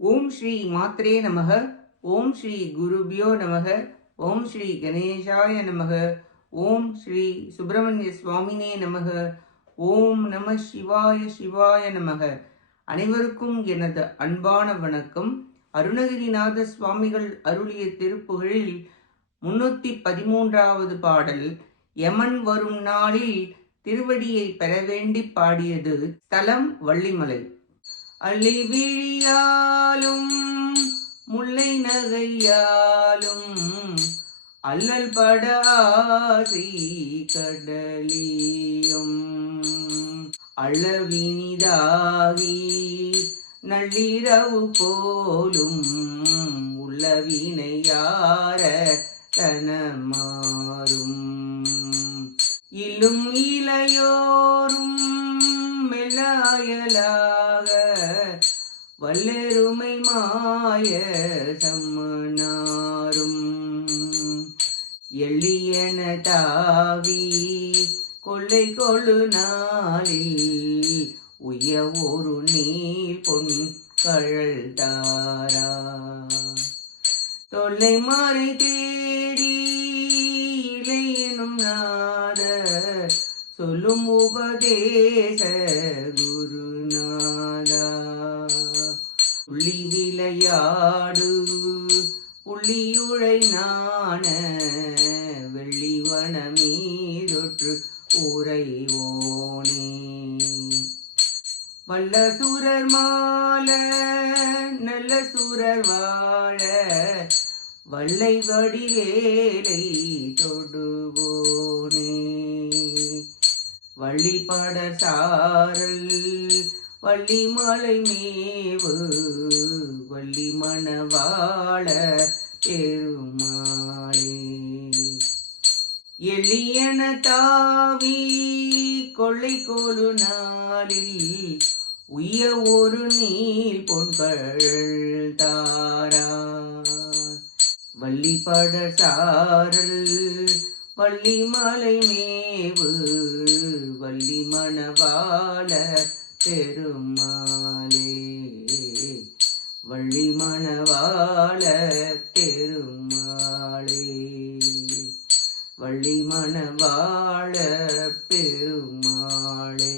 ஓம் ஸ்ரீ மாத்ரே நமக. ஓம் ஸ்ரீ குருபியோ நமக. ஓம் ஸ்ரீ கணேசாய நமக. ஓம் ஸ்ரீ சுப்பிரமணிய சுவாமினே நமக. ஓம் நம சிவாய சிவாய நமக. அனைவருக்கும் எனது அன்பான வணக்கம். அருணகிரிநாத சுவாமிகள் அருளிய திருப்புகழில் முன்னூத்தி பதிமூன்றாவது பாடல் யமன் வரும் நாளில் திருவடியை பெற வேண்டி பாடியது தலம் வள்ளிமலை. அள்ளி விழியாலும் முல்லை நகையாலும் அல்லல் படாசி கடலியும். அளவினிதாகி நள்ளிரவு போலும் உள்ளவினையார தனமாறும். இலும் இளையோரும் நாரும் எளியன தாவி கொள்ளை கொழு நாளில் உய ஒரு நீர் பொன் கழல் தாரா. தொல்லை மாறி தேடி இலையினும் நாத சொல்லும் உபதேச குருநாதா. புள்ளி விளையாடு நாண வெள்ளிவன மீதொற்று உரைவோனே வல்ல சூரர் மால நல்ல சூரர் வாழ வல்லை வடிவேலை தொடுவோனே. வள்ளிப்பட சாரல் வள்ளி மலை மேவு வள்ளி மணவாள பெருமாளே எளியன தாவி கொள்ளை கோலு நாளில் உய ஒரு நீல் பொன்கள் தாரா. வள்ளிப்பட சாரல் வள்ளி மலை மேவு வள்ளி மணவாள பெருமாளே. வள்ளி மணவாள வள்ளி மணவாழ பெருமாளே.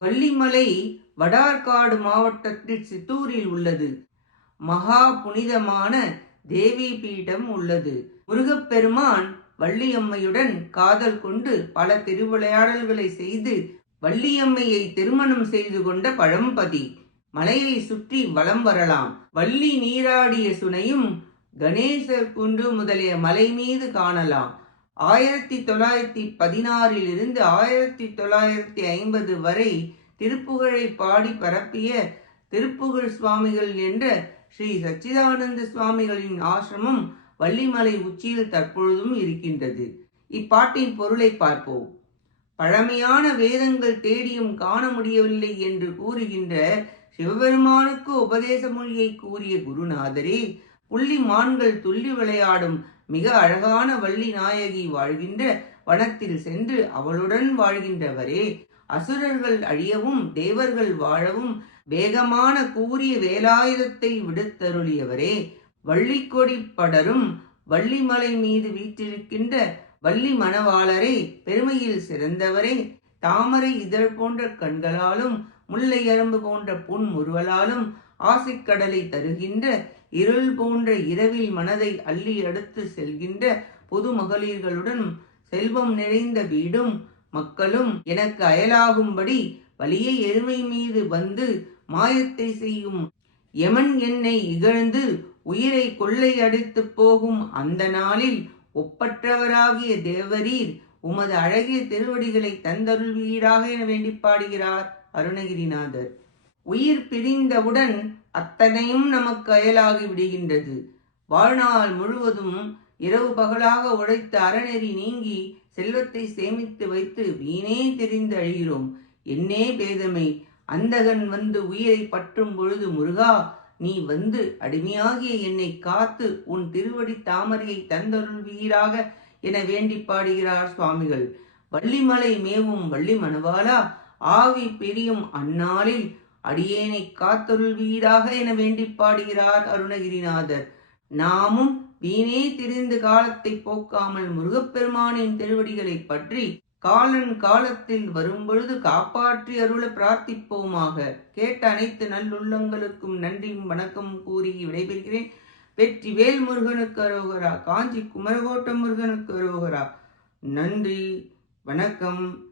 வள்ளிமலை வடார்காடு மாவட்டத்தில் சித்தூரில் உள்ளது. மகா புனிதமான தேவி பீடம் உள்ளது. முருகப்பெருமான் வள்ளியம்மையுடன் காதல் கொண்டு பல திருவிளையாடல்களை செய்து வள்ளியம்மையை திருமணம் செய்து கொண்ட பழம்பதி. மலையை சுற்றி வலம் வரலாம். வள்ளி நீராடிய சுனையும் கணேசர் குன்று முதலிய மலை மீது காணலாம். ஆயிரத்தி தொள்ளாயிரத்தி பதினாறில் இருந்து ஆயிரத்தி தொள்ளாயிரத்தி ஐம்பது வரை திருப்புகழை பாடி பரப்பிய திருப்புகழ் சுவாமிகள் என்ற ஸ்ரீ சச்சிதானந்த சுவாமிகளின் ஆசிரமம் வள்ளிமலை உச்சியில் தற்பொழுதும் இருக்கின்றது. இப்பாட்டின் பொருளை பார்ப்போம். பழமையான வேதங்கள் தேடியும் காண முடியவில்லை என்று கூறுகின்ற சிவபெருமானுக்கு உபதேச மொழியை கூறிய குருநாதரே புள்ளி மான்கள் துள்ளி விளையாடும் மிக அழகான வள்ளி நாயகி வாழ்கின்ற வனத்தில் சென்று அவளுடன் வாழ்கின்றவரே. அசுரர்கள் அழியவும் தேவர்கள் வாழவும் வேகமான கூறிய வேலாயுதத்தை விடுத்தருளியவரே. வள்ளிக்கொடி படரும் வள்ளிமலை மீது வீற்றிருக்கின்ற வள்ளி மணவாளரே பெருமையில் சிறந்தவரே. தாமரை இதழ் போன்ற கண்களாலும் முல்லை அரும்பு போன்ற புன் முறுவலாலும் ஆசைக்கடலை தருகின்ற இருள் போன்ற இரவில் மனதை அள்ளி அடுத்து செல்கின்ற பொது மகளிர்களுடன் செல்வம் நிறைந்த வீடும் மக்களும் எனக்கு அயலாகும்படி வலிய எருமை மீது வந்து மாயத்தை செய்யும் யமன் என்னை இகழ்ந்து உயிரை கொள்ளை அடித்து போகும் அந்த நாளில் ஒப்பற்றவராகிய தேவரீர் உமது அழகிய திருவடிகளை தந்தருள்வீராக என வேண்டி பாடுகிறார். அருணகிரிநாதர். உயிர் பிரிந்தவுடன் அத்தனையும் நமக்கு அயலாகி விடுகின்றது. வாழ்நாள் முழுவதும் இரவு பகலாக உழைத்த அறநெறி நீங்கி செல்வத்தை சேமித்து வைத்து வீணே தெரிந்து அழிகிறோம். என்னே பேதமை அந்தகன் வந்து உயிரை பற்றும் பொழுது முருகா நீ வந்து அடிமையாகிய என்னை காத்து உன் திருவடி தாமரையை தந்தருள்வீராக என வேண்டி பாடுகிறார் சுவாமிகள். வள்ளிமலை மேவும் வள்ளி மணவாளா ஆவி பிரியும் அந்நாளில் அடியேனை காத்தருள்வீராக என வேண்டி பாடுகிறார் அருணகிரிநாதர். நாமும் வீணே திரிந்து காலத்தை போக்காமல் முருகப்பெருமானின் திருவடிகளை பற்றி காலன் காலத்தில் வரும்பொழுது காப்பாற்றி அருள பிரார்த்திப்போமாக. கேட்ட அனைத்து நல்லுள்ளங்களுக்கும் நன்றியும் வணக்கம் கூறி விடைபெறுகிறேன். வெற்றி வேல் முருகனுக்கு அரோகரா காஞ்சி குமரகோட்டம் முருகனுக்கு அரோகரா. நன்றி வணக்கம்.